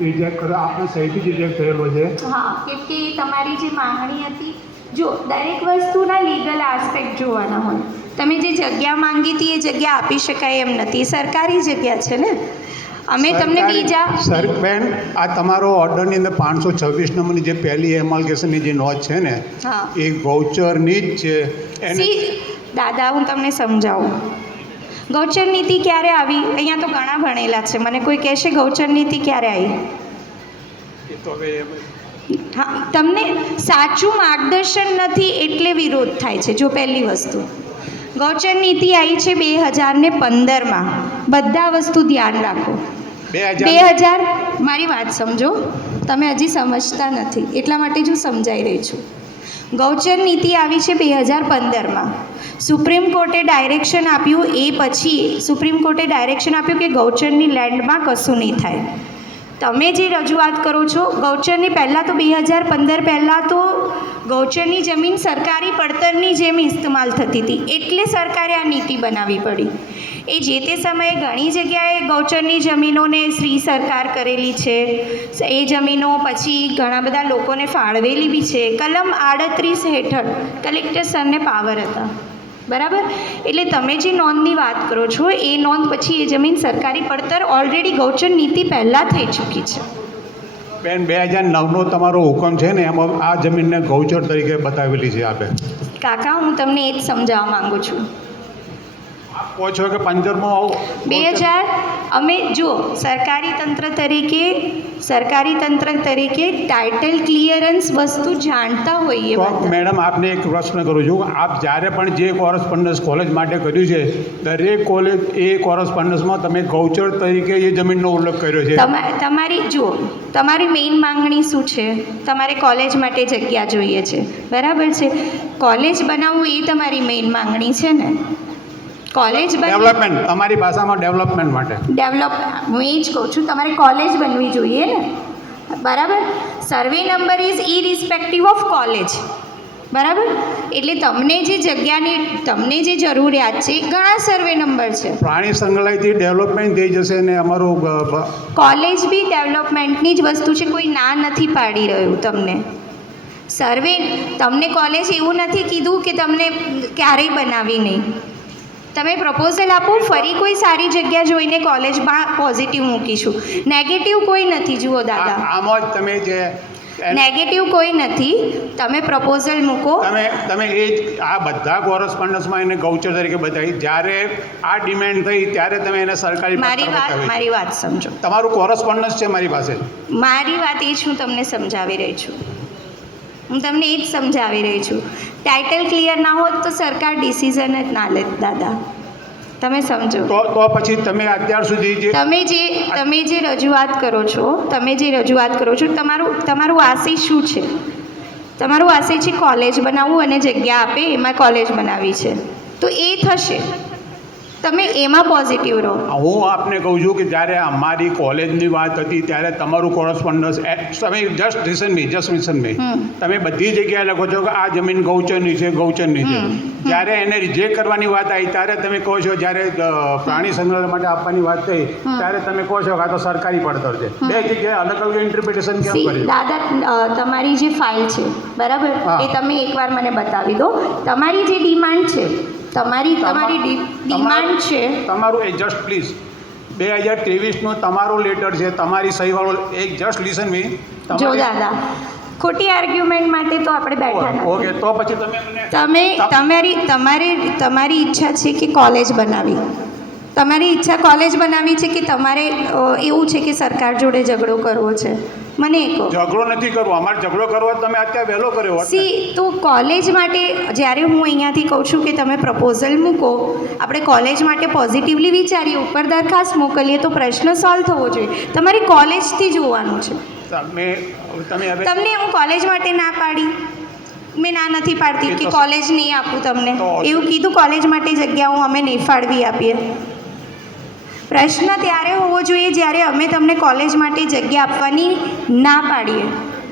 Reject કરો, આપણા સહીથી reject થયેલો છે. હા, કેમ કે તમારી જે માંગણી હતી, જો દરેક વસ્તુના લીગલ આસ્પેક્ટ જોવાના હોય. તમે જે જગ્યા માંગી હતી એ જગ્યા આપી શકાય એમ નથી, સરકારી જગ્યા છે ને. અમે તમને બીજા સર બેન, આ તમારો ઓર્ડરની અંદર 526 નંબરની જે પહેલી એમાલ્ગેશનની જે નોંધ છે ને, હા, એ ગૌચરની જ છે. એને દાદા હું તમને સમજાવું. ગૌચર નીતિ ક્યારે આવી? અહીંયા તો ઘણા ભણેલા છે, મને કોઈ કહેશે ગૌચર નીતિ ક્યારે આવી? એ તો હવે હા, તમને સાચું માર્ગદર્શન નથી એટલે વિરોધ થાય છે. જો પહેલી વસ્તુ, ગૌચર નીતિ આવી છે 2015માં. બધા વસ્તુ ધ્યાન રાખો. 2000, મારી વાત સમજો, તમે હજી સમજતા નથી એટલા માટે જ હું સમજાઈ રહી છું. ગૌચર નીતિ આવી છે 2015માં. સુપ્રીમ કોર્ટે ડાયરેક્શન આપ્યું, એ પછી સુપ્રીમ કોર્ટે ડાયરેક્શન આપ્યું કે ગૌચરની લેન્ડમાં કશું નહીં થાય. તમે જે રજૂઆત કરો છો ગૌચરની, પહેલાં તો 2015 પહેલાં તો ગૌચરની જમીન સરકારી પડતરની જેમ ઇસ્તેમાલ થતી હતી, એટલે સરકારે આ નીતિ બનાવવી પડી. એ જે તે સમયે ઘણી જગ્યાએ ગૌચરની જમીનોને શ્રી સરકાર કરેલી છે. એ જમીનો પછી ઘણા બધા લોકોને ફાળવેલી બી છે. કલમ 38 હેઠળ કલેક્ટર સરને પાવર હતા, બરાબર? એટલે તમે જે નોંધની વાત કરો છો એ નોંધ પછી એ જમીન સરકારી પડતર ઓલરેડી ગૌચર નીતિ પહેલાં થઈ ચૂકી છે. બેન, 2009નો તમારો હુકમ છે ને, એમાં આ જમીનને ગૌચર તરીકે બતાવેલી છે આપે. કાકા, હું તમને એ જ સમજાવવા માંગુ છું. આપ કહો છો કે 15મો 2000 અમે જો સરકારી તંત્ર તરીકે ટાઇટલ ક્લિયરન્સ વસ્તુ જાણતા હોઈએ. તો મેડમ, આપને એક પ્રશ્ન કરું છું. આપ જ્યારે પણ જે કોરસ્પોન્ડન્સ કોલેજ માટે કર્યું છે, દરેક કોલેજ એ કોરસ્પોન્ડન્સમાં તમે ગૌચર તરીકે એ જમીનનો ઉલ્લેખ કર્યો છે. તમારી મેઇન માંગણી શું છે? તમારે કોલેજ માટે જગ્યા જોઈએ છે, બરાબર છે? કોલેજ બનાવવું એ તમારી મેઇન માંગણી છે ને? કોલેજ ડેવલપમેન્ટ, તમારી ભાષામાં ડેવલપમેન્ટ માટે. હું એ જ કહું છું, તમારે કોલેજ બનવી જોઈએ ને, બરાબર? Survey number is irrespective of college, બરાબર? એટલે તમને જે જગ્યાની તમને જે જરૂરિયાત છે, ઘણા સર્વે નંબર છે. પ્રાણી સંગ્રહાલયથી ડેવલપમેન્ટ થઈ જશે ને અમારું કોલેજ બી ડેવલપમેન્ટની જ વસ્તુ છે, કોઈ ના નથી પાડી રહ્યું તમને. સર્વે, તમને કોલેજ એવું નથી કીધું કે તમને ક્યારેય બનાવી નહીં. તમે પ્રપોઝલ આપો, ફરી કોઈ સારી જગ્યા જોઈને કોલેજમાં પોઝિટિવ મૂકીશું. નેગેટિવ કોઈ નથી. જુઓ દાદા, આમાં જ તમે જે નેગેટિવ કોઈ નથી. તમે પ્રપોઝલ મૂકો. તમે એ જ આ બધા કોરસ્પોન્ડન્સમાં એને ગૌચર તરીકે બતાવી. જ્યારે આ ડિમાન્ડ થઈ ત્યારે તમે એને સરકારી મારી વાત સમજો. તમારું કોરસ્પોન્ડન્સ છે મારી પાસે. મારી વાત એ જ હું તમને સમજાવી રહી છું. હું તમને એ જ સમજાવી રહી છું. ટાઇટલ ક્લિયર ના હોત તો સરકાર ડિસિઝન જ ના લેત દાદા. તમે સમજો. તો પછી તમે અત્યાર સુધી તમે જે રજૂઆત કરો છો, તમારું આશય શું છે? તમારું આશય છે કોલેજ બનાવવું અને જગ્યા આપે એમાં કોલેજ બનાવી છે, તો એ થશે. તમે એમાં પોઝિટિવ રહો. હું આપને કહું છું કે જ્યારે અમારી કોલેજની વાત હતી ત્યારે તમારું કોરસ્પોન્ડન્સ, તમે જસ્ટ લિસન મી, તમે બધી જગ્યાએ લખો છો કે આ જમીન ગૌચરની છે. જ્યારે એને રિજેક્ટ કરવાની વાત આવી ત્યારે તમે કહો છો, જ્યારે પ્રાણી સંગ્રહાલય માટે આપવાની વાત થઈ ત્યારે તમે કહો છો કે આ તો સરકારી પડતર છે. બે જગ્યાએ અલગ અલગ ઇન્ટરપ્રિટેશન કેમ કરી? દાદા, તમારી જે ફાઇલ છે, બરાબર, એ તમે એકવાર મને બતાવી દો. તમારી જે ડિમાન્ડ છે, તમારી ડિમાન્ડ છે, તમારું એ જસ્ટ પ્લીઝ 2023નો તમારો લેટર છે, તમારી સહીવાળો. એક જસ્ટ લિસન મી. જો દાદા, ખોટી આર્ગ્યુમેન્ટ માટે તો આપણે બેઠા નથી. ઓકે, તો પછી તમારી ઈચ્છા છે કે કોલેજ બનાવી. તમારી ઈચ્છા કોલેજ બનાવી છે કે તમારે એવું છે કે સરકાર જોડે ઝઘડો કરવો છે? મને કહો. ઝઘડો નથી કરવો. અમારે ઝઘડો કરવો તમે અત્યારે વહેલો કર્યો. તો કોલેજ માટે જ્યારે હું અહીંયાથી કહું છું કે તમે પ્રપોઝલ મૂકો, આપણે કોલેજ માટે પોઝિટિવલી વિચારીએ, ઉપર દરખાસ્ત મોકલીએ, તો પ્રશ્ન સોલ્વ થવો જોઈએ. તમારી કોલેજથી જોવાનું છે. તમને હું કોલેજ માટે ના પાડી? મેં ના નથી પાડતી કે કોલેજ નહીં આપું તમને. એવું કીધું કોલેજ માટે જગ્યાઓ અમે નહીં ફાળવી આપીએ. પ્રશ્ન ત્યારે હોવો જોઈએ જ્યારે અમે તમને કોલેજ માટે જગ્યા આપવાની ના પાડીએ.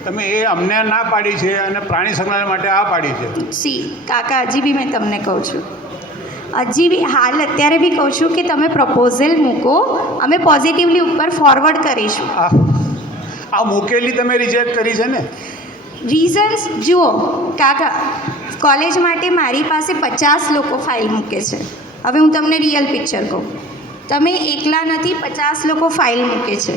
તમે એ અમને ના પાડી છે અને પ્રાણી સંગ્રહાલય માટે આ પાડી છે. કાકા, હજી બી મેં તમને કહું છું, અત્યારે બી કહું છું કે તમે પ્રપોઝલ મૂકો, અમે પોઝિટિવલી ઉપર ફોરવર્ડ કરીશું. આ મૂકેલી તમે રિજેક્ટ કરી છે ને? રીઝન્સ જુઓ કાકા, કોલેજ માટે મારી પાસે 50 લોકો ફાઇલ મૂકે છે. હવે હું તમને રિયલ પિક્ચર કહું, તમે એકલા નથી, 50 લોકો ફાઇલ મૂકે છે.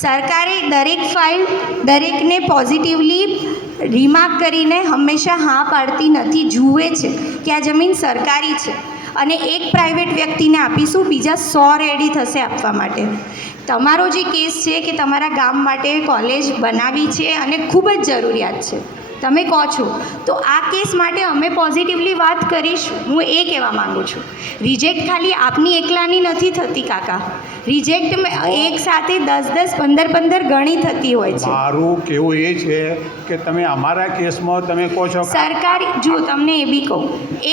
સરકારે દરેક ફાઇલ દરેકને પોઝિટિવલી રિમાર્ક કરીને હંમેશા હા પાડતી નથી, જુએ છે કે આ જમીન સરકારી છે અને એક પ્રાઇવેટ વ્યક્તિને આપીશું, બીજા 100 રેડી થશે આપવા માટે. તમારો જે કેસ છે કે તમારા ગામ માટે કોલેજ બનાવી છે અને ખૂબ જ જરૂરિયાત છે, તમે કહો છો, તો આ કેસ માટે અમે પોઝિટિવલી વાત કરીશું. હું એ કહેવા માગું છું, રિજેક્ટ ખાલી આપની એકલાની નથી થતી કાકા, રિજેક્ટ એક સાથે 10-10, 15-15 ગણી થતી હોય છે. મારું કહેવું એ છે કે તમે અમારા કેસમાં તમે કહો છો સરકારી, જો તમને એ બી કહું,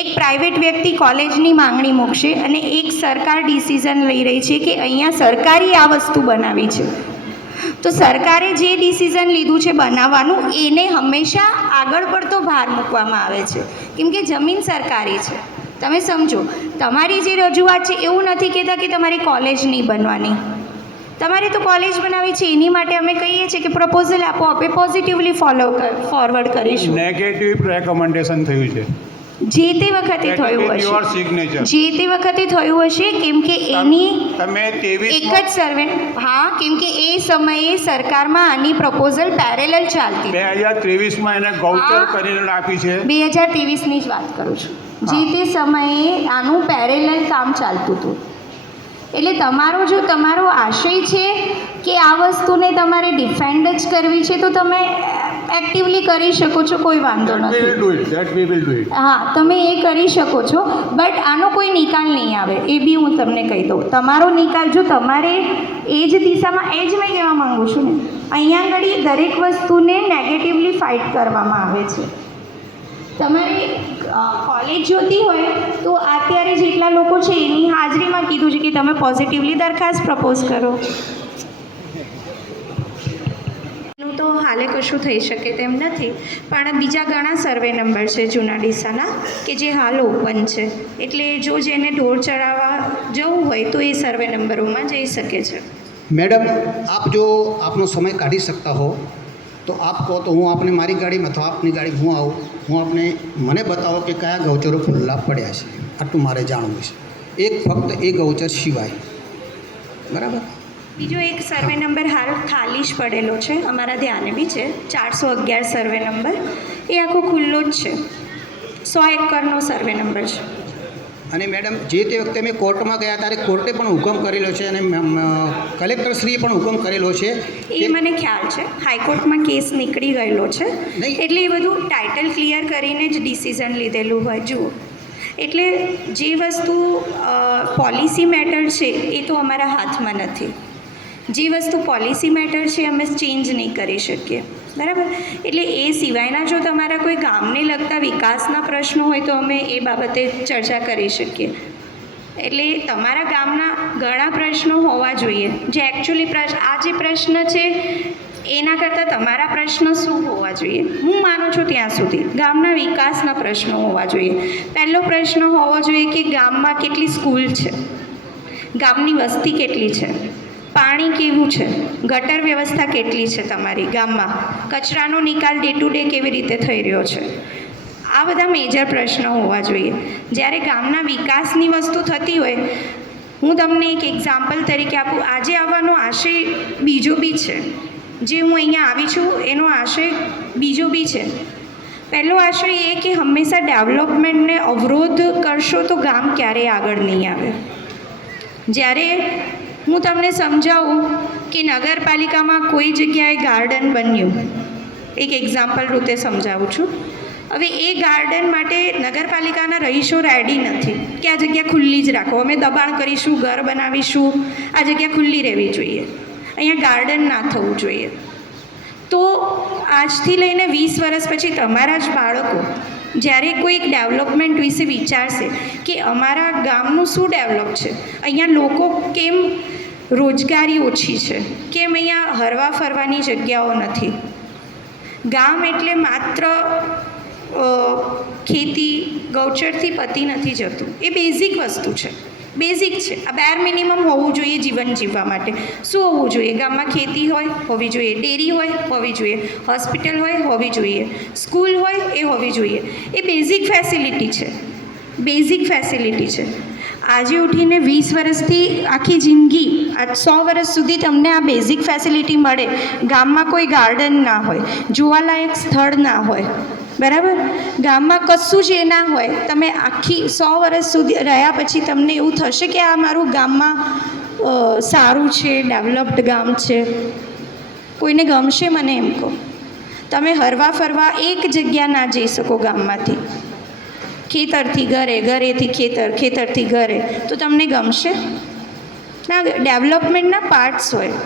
એક પ્રાઇવેટ વ્યક્તિ કોલેજની માંગણી મૂકશે અને એક સરકાર ડિસિઝન લઈ રહી છે કે અહીંયા સરકારી આ વસ્તુ બનાવી છે, તો સરકારે જે ડિસિઝન લીધું છે બનાવવાનું, એને હંમેશા આગળ પડતો ભાર મૂકવામાં આવે છે, કેમ કે જમીન સરકારી છે. તમે સમજો, તમારી જે રજૂઆત છે એવું નથી કહેતા કે તમારી કોલેજ નહીં બનવાની, તમારે તો કોલેજ બનાવી છે, એની માટે અમે કહીએ છીએ કે પ્રપોઝલ આપો, આપણે પોઝિટિવલી ફોરવર્ડ કરીશું. નેગેટિવ રેકમેન્ડેશન થયું છે, જે તે વખતે થયું યોર હશે, સિગ્નેચર, જે તે વખતે થયું હશે, કેમ કે એની તમે તેવી એક જ સર્વે, હા, કેમ કે એ સમયે સરકારમાં આની પ્રપોઝલ પેરેલલ ચાલતી 2023માં એને ગૌચર હા. કરીને આપી છે. 2023ની જ વાત કરું છું, જે તે સમયે આનું પેરેલલ કામ ચાલતું હતું. એટલે તમારો આશય છે કે આ વસ્તુને તમારે ડિફેન્ડ જ કરવી છે, તો તમે એક્ટિવલી કરી શકો છો, કોઈ વાંધો That we will નથી. do it. That we will do it. હા, તમે એ કરી શકો છો, બટ આનો કોઈ નિકાલ નહીં આવે, એ બી હું તમને કહી દઉં. તમારો નિકાલ, જો તમારે એ જ દિશામાં, એ જ મેં કહેવા માગું છું ને, અહીંયા આગળ દરેક વસ્તુને નેગેટિવલી ફાઇટ કરવામાં આવે છે. તમારે કોલેજ જોતી હોય તો અત્યારે જેટલા લોકો છે એની હાજરીમાં કીધું છે કે તમે પોઝિટિવલી દરખાસ્ત પ્રપોઝ કરો. એનું તો હાલે કશું થઈ શકે તેમ નથી, પણ બીજા ઘણા સર્વે નંબર છે જૂના ડીસાના કે જે હાલ ઓપન છે, એટલે જો જેને ઢોર ચડાવવા જવું હોય તો એ સર્વે નંબરોમાં જઈ શકે છે. મેડમ, આપ જો આપનો સમય કાઢી શકતા હો તો આપ કહો તો હું આપને મારી ગાડીમાં અથવા આપની ગાડી હું આવું, હું આપને મને બતાવો કે કયા ગૌચરો ખુલ્લા પડ્યા છે, આટલું મારે જાણવું છે, એક ફક્ત એ ગૌચર સિવાય. બરાબર. બીજો એક સર્વે નંબર હાલ ખાલી જ પડેલો છે, અમારા ધ્યાને બી છે, 411 સર્વે નંબર, એ આખો ખુલ્લો જ છે, 100 એકરનો સર્વે નંબર છે. અને મેડમ, જે તે વખતે અમે કોર્ટમાં ગયા ત્યારે કોર્ટે પણ હુકમ કરેલો છે અને કલેક્ટરશ્રીએ પણ હુકમ કરેલો છે એ મને ખ્યાલ છે, હાઈકોર્ટમાં કેસ નીકળી ગયેલો છે, નહીં. એટલે એ બધું ટાઇટલ ક્લિયર કરીને જ ડિસિઝન લીધેલું હોય. જુઓ, એટલે જે વસ્તુ પોલિસી મેટર છે એ તો અમારા હાથમાં નથી, જે વસ્તુ પોલિસી મેટર છે અમે ચેન્જ નહીં કરી શકીએ, બરાબર. એટલે એ સિવાયના જો તમારા કોઈ ગામને લગતા વિકાસના પ્રશ્નો હોય તો અમે એ બાબતે ચર્ચા કરી શકીએ. એટલે તમારા ગામના ઘણા પ્રશ્નો હોવા જોઈએ, જે એકચ્યુઅલી આ જે પ્રશ્ન છે એના કરતાં તમારા પ્રશ્ન શું હોવા જોઈએ, હું માનું છું ત્યાં સુધી ગામના વિકાસના પ્રશ્નો હોવા જોઈએ. પહેલો પ્રશ્ન હોવો જોઈએ કે ગામમાં કેટલી સ્કૂલ છે, ગામની વસ્તી કેટલી છે, પાણી કેવું છે, ગટર વ્યવસ્થા કેટલી છે તમારી ગામમાં, કચરાનો નિકાલ ડે ટુ ડે કેવી રીતે થઈ રહ્યો છે, આ બધા મેજર પ્રશ્નો હોવા જોઈએ. જ્યારે ગામના વિકાસની વસ્તુ થતી હોય, હું તમને એક એક્ઝામ્પલ તરીકે આપું, આજે આવવાનો આશય બીજો બી છે, જે હું અહીંયા આવી છું એનો આશય બીજો બી છે. પહેલો આશય એ કે હંમેશા ડેવલપમેન્ટને અવરોધ કરશો તો ગામ ક્યારેય આગળ નહીં આવે. જ્યારે હું તમને સમજાવું કે નગરપાલિકામાં કોઈ જગ્યાએ ગાર્ડન બન્યું, એક એક્ઝામ્પલ રૂપે સમજાવું છું. હવે એ ગાર્ડન માટે નગરપાલિકાના રહીશો રેડી નથી કે આ જગ્યા ખુલ્લી જ રાખો, અમે દબાણ કરીશું, ઘર બનાવીશું, આ જગ્યા ખુલ્લી રહેવી જોઈએ, અહીંયા ગાર્ડન ના થવું જોઈએ. તો આજથી લઈને 20 વર્ષ પછી તમારા જ બાળકો જ્યારે કોઈક ડેવલપમેન્ટ વિશે વિચારશે કે અમારા ગામનું શું ડેવલપ છે, અહીંયા લોકો કેમ રોજગારી ઓછી છે, કેમ અહીંયા હરવા ફરવાની જગ્યાઓ નથી, ગામ એટલે માત્ર ખેતી ગૌચરથી પતી નથી જતું, એ બેઝિક વસ્તુ છે. બેઝિક છે, આ બેર મિનિમમ હોવું જોઈએ જીવન જીવવા માટે. શું હોવું જોઈએ? ગામમાં ખેતી હોય, હોવી જોઈએ. ડેરી હોય, હોવી જોઈએ. હોસ્પિટલ હોય, હોવી જોઈએ. સ્કૂલ હોય, એ હોવી જોઈએ. એ બેઝિક ફેસિલિટી છે, બેઝિક ફેસિલિટી છે. આજે ઉઠીને 20 વર્ષથી આખી જિંદગી, આ 100 વર્ષ સુધી તમને આ બેઝિક ફેસિલિટી મળે, ગામમાં કોઈ ગાર્ડન ના હોય, જોવાલાયક સ્થળ ના હોય, બરાબર, ગામમાં કશું જ એ ના હોય, તમે આખી 100 વર્ષ સુધી રહ્યા પછી તમને એવું થશે કે આ મારું ગામમાં સારું છે, ડેવલપ્ડ ગામ છે? કોઈને ગમશે? મને એમ કહો. તમે હરવા ફરવા એક જગ્યા ના જઈ શકો ગામમાંથી, ખેતરથી ઘરે, ઘરેથી ખેતર, ખેતરથી ઘરે, તો તમને ગમશે ના? ડેવલપમેન્ટના પાર્ટ્સ હોય.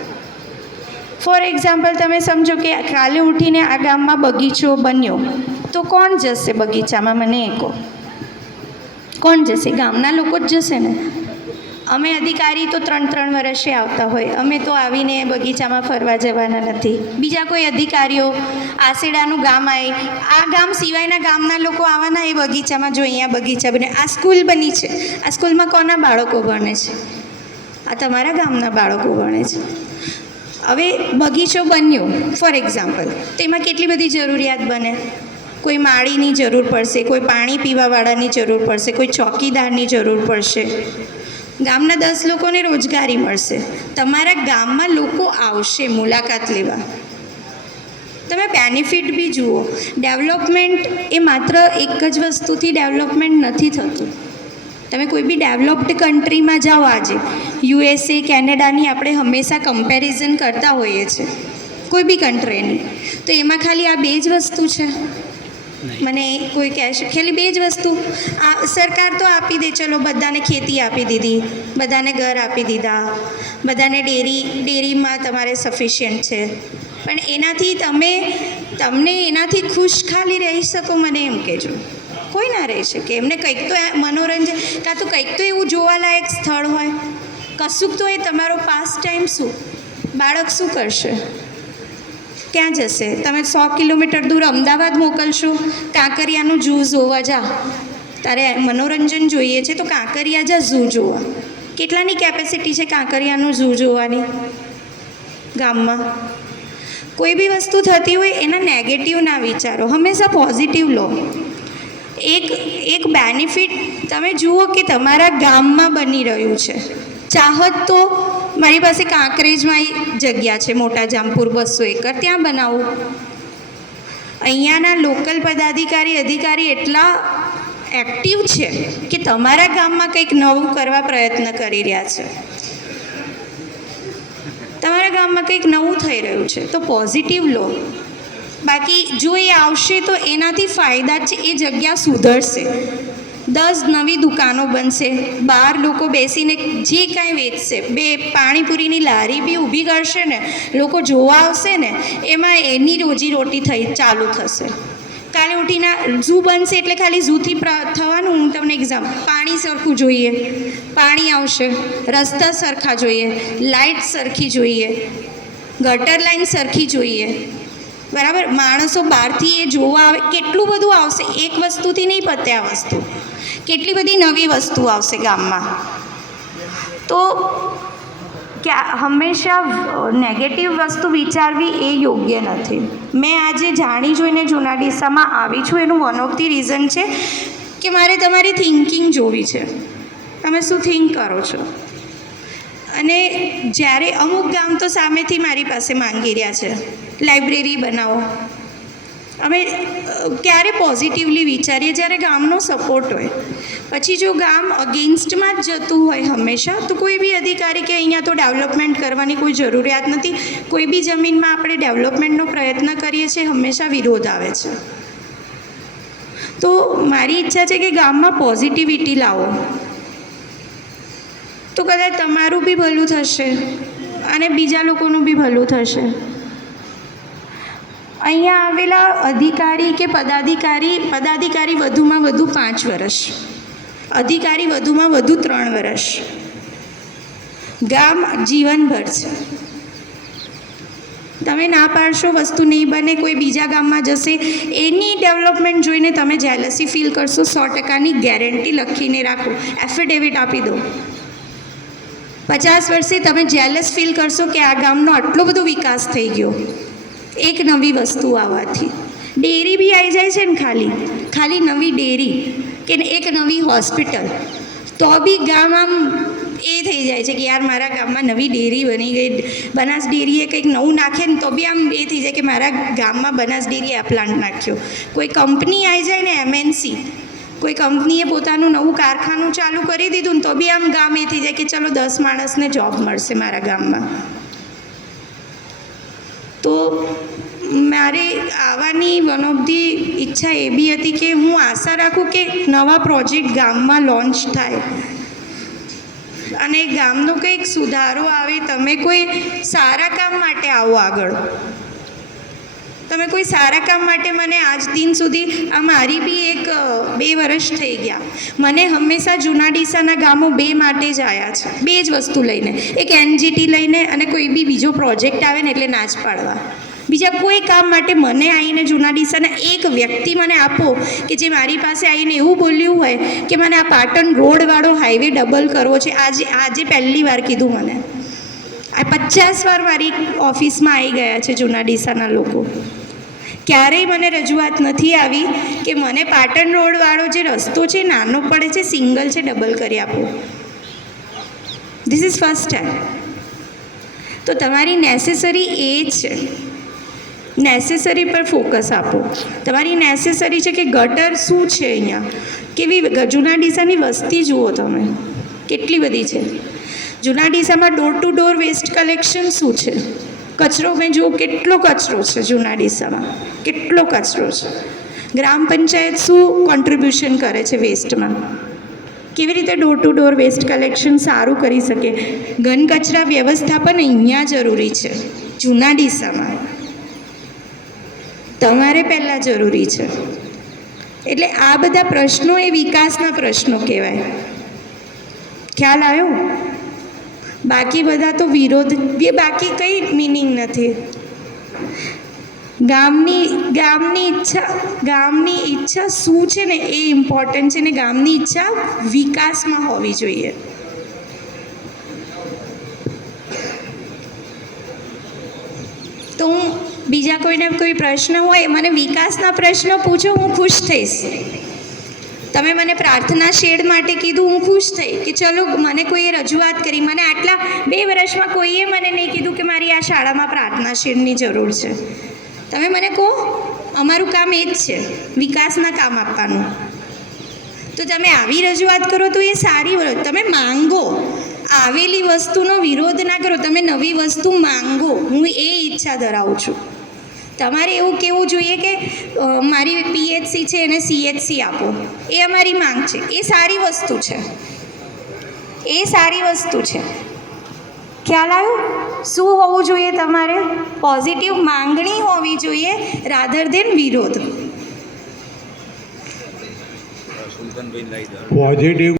ફોર એક્ઝામ્પલ, તમે સમજો કે કાલે ઉઠીને આ ગામમાં બગીચો બન્યો, તો કોણ જશે બગીચામાં? મને એ કહો. કોણ જશે? ગામના લોકો જ જશે ને. અમે અધિકારી તો 3-3 વર્ષે આવતા હોય, અમે તો આવીને બગીચામાં ફરવા જવાના નથી. બીજા કોઈ અધિકારીઓ આસેડાનું ગામ આવે, આ ગામ સિવાયના ગામના લોકો આવવાના એ બગીચામાં, જો અહીંયા બગીચા બને, આ સ્કૂલ બની છે, આ સ્કૂલમાં કોના બાળકો ભણે છે? આ તમારા ગામના બાળકો ભણે છે. હવે બગીચો બન્યો ફોર એક્ઝામ્પલ, તેમાં કેટલી બધી જરૂરિયાત બને. કોઈ માળીની જરૂર પડશે, કોઈ પાણી પીવાવાળાની જરૂર પડશે, કોઈ ચોકીદારની જરૂર પડશે. ગામના 10 લોકોને રોજગારી મળશે. તમારા ગામમાં લોકો આવશે મુલાકાત લેવા. તમે બેનિફિટ બી જુઓ. ડેવલપમેન્ટ એ માત્ર એક જ વસ્તુથી ડેવલપમેન્ટ નથી થતું. તમે કોઈ બી ડેવલપ્ડ કન્ટ્રીમાં જાઓ, આજે USA, કેનેડાની આપણે હંમેશા કમ્પેરિઝન કરતા હોઈએ છીએ, કોઈ બી કન્ટ્રીની, તો એમાં ખાલી આ 2 જ વસ્તુ છે? મને કોઈ કહેશે ખાલી 2 જ વસ્તુ? આ સરકાર તો આપી દે, ચલો બધાને ખેતી આપી દીધી, બધાને ઘર આપી દીધા, બધાને ડેરીમાં તમારે સફિશિયન્ટ છે, પણ એનાથી તમને એનાથી ખુશ ખાલી રહી શકો? મને એમ કહેજો. કોઈ ના રહી શકે. એમને કંઈક તો મનોરંજન, કાં તો કંઈક તો એવું જોવાલાયક સ્થળ હોય, કશુંક તો એ તમારો પાસ ટાઈમ. શું બાળક શું કરશે? ક્યાં જશે? તમે 100 કિલોમીટર દૂર અમદાવાદ મોકલશો, કાંકરિયાનું ઝૂ જોવા જા. તારે મનોરંજન જોઈએ છે તો કાંકરિયા જા ઝૂ જોવા. કેટલાની કેપેસિટી છે કાંકરિયાનું ઝૂ જોવાની ગામમાં? કોઈ બી વસ્તુ થતી હોય એના નેગેટિવ ના વિચારો, હંમેશા પોઝિટિવ લો. એક બેનિફિટ તમે જુઓ કે તમારા ગામમાં બની રહ્યું છે. ચાહત તો મારી પાસે કાંકરેજમાં જગ્યા છે, મોટા જામપુર 200 એકર, ત્યાં બનાવું. અહીંયાના લોકલ અધિકારી એટલા એક્ટિવ છે કે તમારા ગામમાં કંઈક નવું કરવા પ્રયત્ન કરી રહ્યા છે. તમારા ગામમાં કંઈક નવું થઈ રહ્યું છે, તો પોઝિટિવ લો. બાકી જો એ આવશે તો એનાથી ફાયદા છે, એ જગ્યા સુધરશે, 10 નવી દુકાનો બનશે, 12 લોકો બેસીને જે કાંઈ વેચશે, 2 પાણીપુરીની લારી બી ઊભી કરશે ને, લોકો જોવા આવશે ને, એમાં એની રોજીરોટી ચાલુ થશે. કાલે ઉઠીને ઝૂ બનશે એટલે ખાલી ઝૂથી થવાનું? હું તમને એક્ઝામ્પલ, પાણી સરખું જોઈએ, પાણી આવશે. રસ્તા સરખા જોઈએ, લાઇટ સરખી જોઈએ, ગટર લાઈન સરખી જોઈએ, બરાબર. માણસો બહારથી એ જોવા આવે, કેટલું બધું આવશે. એક વસ્તુથી નહીં પતે આ વસ્તુ, કેટલી બધી નવી વસ્તુ આવશે ગામમાં. તો હંમેશા નેગેટિવ વસ્તુ વિચારવી એ યોગ્ય નથી. મેં આજે જાણી જોઈને જૂના ડીસામાં આવી છું, એનું વન ઓફ ધી રીઝન છે કે મારે તમારી થિંકિંગ જોવી છે, તમે શું થિંક કરો છો. અને જ્યારે અમુક ગામ તો સામેથી મારી પાસે માંગી રહ્યા છે લાઇબ્રેરી બનાવો. અમે ક્યારે પોઝિટિવલી વિચારીએ? જ્યારે ગામનો સપોર્ટ હોય. પછી જો ગામ અગેન્સ્ટમાં જ જતું હોય હંમેશા, તો કોઈ બી અધિકારી કે અહીંયા તો ડેવલપમેન્ટ કરવાની કોઈ જરૂરિયાત નથી, કોઈ બી જમીનમાં આપણે ડેવલપમેન્ટનો પ્રયત્ન કરીએ છીએ, હંમેશા વિરોધ આવે છે. તો મારી ઈચ્છા છે કે ગામમાં પોઝિટિવિટી લાવો, તો કદાચ તમારું બી ભલું થશે અને બીજા લોકોનું બી ભલું થશે. અહીંયા આવેલા અધિકારી કે પદાધિકારી વધુમાં વધુ 5 વર્ષ, અધિકારી વધુમાં વધુ 3 વર્ષ, ગામ જીવનભર છે. તમે ના પાડશો, વસ્તુ નહીં બને, કોઈ બીજા ગામમાં જશે, એની ડેવલપમેન્ટ જોઈને તમે જેલસી ફીલ કરશો. 100%ની ગેરંટી લખીને રાખો, એફિડેવિટ આપી દો. 50 વર્ષે તમે જેલસ ફીલ કરશો કે આ ગામનો આટલો બધો વિકાસ થઈ ગયો એક નવી વસ્તુ આવવાથી. ડેરી બી આવી જાય છે ને ખાલી નવી ડેરી કે એક નવી હોસ્પિટલ તો બી ગામ આમ એ થઈ જાય છે કે યાર મારા ગામમાં નવી ડેરી બની ગઈ, બનાસ ડેરીએ કંઈક નવું નાખે ને તો બી આમ એ થઈ જાય કે મારા ગામમાં બનાસ ડેરીએ આ પ્લાન્ટ નાખ્યો. કોઈ કંપની આવી જાય ને એમએનસી, કોઈ કંપનીએ પોતાનું નવું કારખાનું ચાલુ કરી દીધું ને તો બી આમ ગામ એ થઈ જાય કે ચલો 10 માણસને જોબ મળશે મારા ગામમાં. તો મારે આવવાની વન ઓફ ધી ઈચ્છા એ બી હતી કે હું આશા રાખું કે નવા પ્રોજેક્ટ ગામમાં લોન્ચ થાય અને ગામનો કંઈક સુધારો આવે. તમે કોઈ સારા કામ માટે આવો આગળ, તમે કોઈ સારા કામ માટે મને આજ દિન સુધી આ મારી બી એક 2 વર્ષ થઈ ગયા. મને હંમેશા જૂના ડીસાના ગામો 2 માટે જ આવ્યા છે, 2 જ વસ્તુ લઈને, એક એનજીટી લઈને અને કોઈ બી બીજો પ્રોજેક્ટ આવે ને એટલે ના જ પાડવા. બીજા કોઈ કામ માટે મને આવીને જૂના ડીસાના એક વ્યક્તિ મને આપો કે જે મારી પાસે આવીને એવું બોલ્યું હોય કે મને આ પાટણ રોડવાળો હાઈવે ડબલ કરવો છે. આજે પહેલી વાર કીધું મને. આ 50 વાર મારી ઓફિસમાં આવી ગયા છે જૂના ડીસાના લોકો. ક્યારેય મને રજૂઆત નથી આવી કે મને પાટણ રોડવાળો જે રસ્તો છે નાનો પડે છે, સિંગલ છે, ડબલ કરી આપો. This is first time. તો તમારી નેસેસરી એ છે, નેસેસરી પર ફોકસ આપો. તમારી નેસેસરી છે કે ગટર શું છે અહીંયા, કેવી જૂના ડીસાની વસ્તી જુઓ તમે કેટલી બધી છે. જૂના ડીસામાં door to door waste collection શું છે, કચરો મેં જુઓ કેટલો કચરો છે જૂના ડીસામાં, કેટલો કચરો છે. ગ્રામ પંચાયત શું કોન્ટ્રીબ્યુશન કરે છે વેસ્ટમાં, કેવી રીતે door to door waste collection સારું કરી શકે. ઘન કચરા વ્યવસ્થાપન અહીંયા જરૂરી છે જૂના ડીસામાં, તમારે પહેલાં જરૂરી છે. એટલે આ બધા પ્રશ્નો એ વિકાસના પ્રશ્નો કહેવાય. ખ્યાલ આવ્યો? બાકી બધા તો વિરોધ, બાકી કંઈ મિનિંગ નથી. ગામની ઈચ્છા શું છે ને એ ઇમ્પોર્ટન્ટ છે ને ગામની ઈચ્છા વિકાસમાં હોવી જોઈએ. તો હું બીજા કોઈને કોઈ પ્રશ્ન હોય મને વિકાસના પ્રશ્નો પૂછો, હું ખુશ થઈશ. તમે મને પ્રાર્થના શેડ માટે કીધું, હું ખુશ થઈ કે ચલો મને કોઈએ રજૂઆત કરી. મને આટલા 2 વર્ષમાં કોઈએ મને નહીં કીધું કે મારી આ શાળામાં પ્રાર્થના શેડની જરૂર છે. તમે મને કહો, અમારું કામ એ જ છે વિકાસના કામ આપવાનું. તો તમે આવી રજૂઆત કરો તો એ સારી વાત. તમે માંગો, આવેલી વસ્તુનો વિરોધ ના કરો, તમે નવી વસ્તુ માંગો. હું એ ઈચ્છા ધરાવું છું. તમારે એવું કહેવું જોઈએ કે મારી પીએચસી છે એને સીએચસી આપો, એ અમારી માંગ છે. એ સારી વસ્તુ છે, એ સારી વસ્તુ છે. ખ્યાલ આવ્યો? શું હોવું જોઈએ તમારે? પોઝિટિવ માંગણી હોવી જોઈએ રાધર દેન વિરોધ. પોઝિટિવ